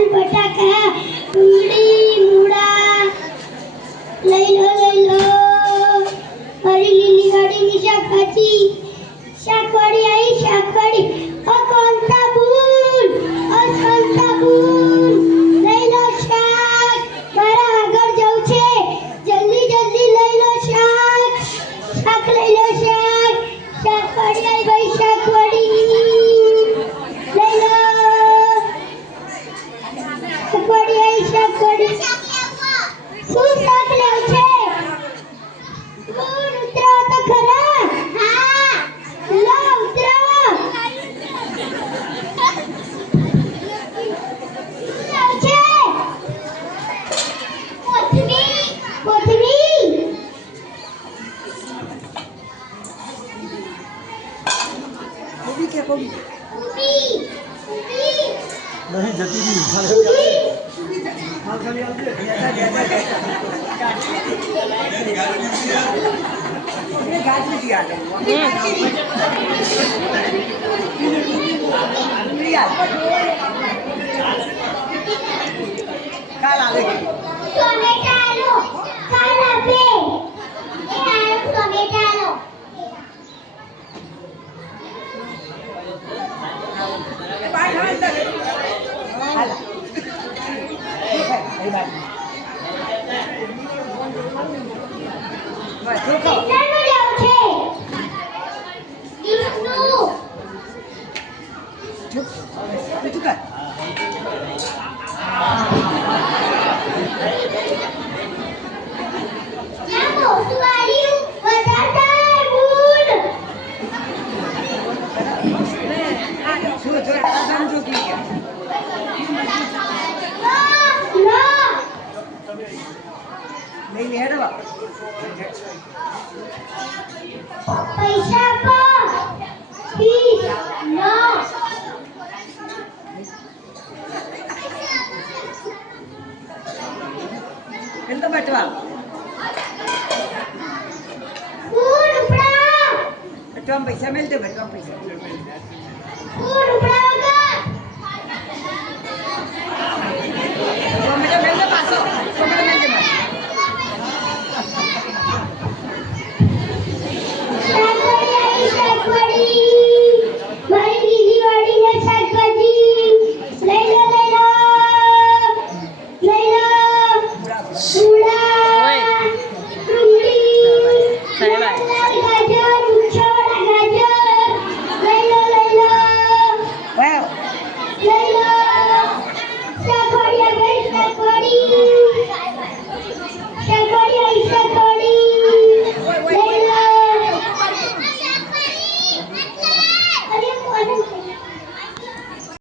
वाल बटाका डुंगळी मुळा लई लो हरी लिली गाडी शाकवाडी आई शाकवाडी कोणता बून લઈ લો શાક મારા આગળ જવું છે જલ્દી લઈ લો શાક લઈ લો શાકવાડી આઈ ભાઈ શાકવાડી લઈ લો શાકવાડી આઈ શાકવાડી શું શાક લેવું છે ઉતરો તો ખરા હા લો ઉતરો नहीं जती भी माल खाली आते ये गाज में दिया है काल आले टोमेटा लो काल आपे ये आयो टोमेटा लो पैसा ఎంత పెట్టవా పెట్టవం పైసా మిల్తే పెట్టవం పైసా टोमेटो मिलते पासो टोमेटो मिलते मत शाकवाडी मारी लीली वाडी ने शाकभाजी लई लो मुळा डुंगळी गाजर उच्छवाडा गाजर लई लो वाव लई लो शाकवाडी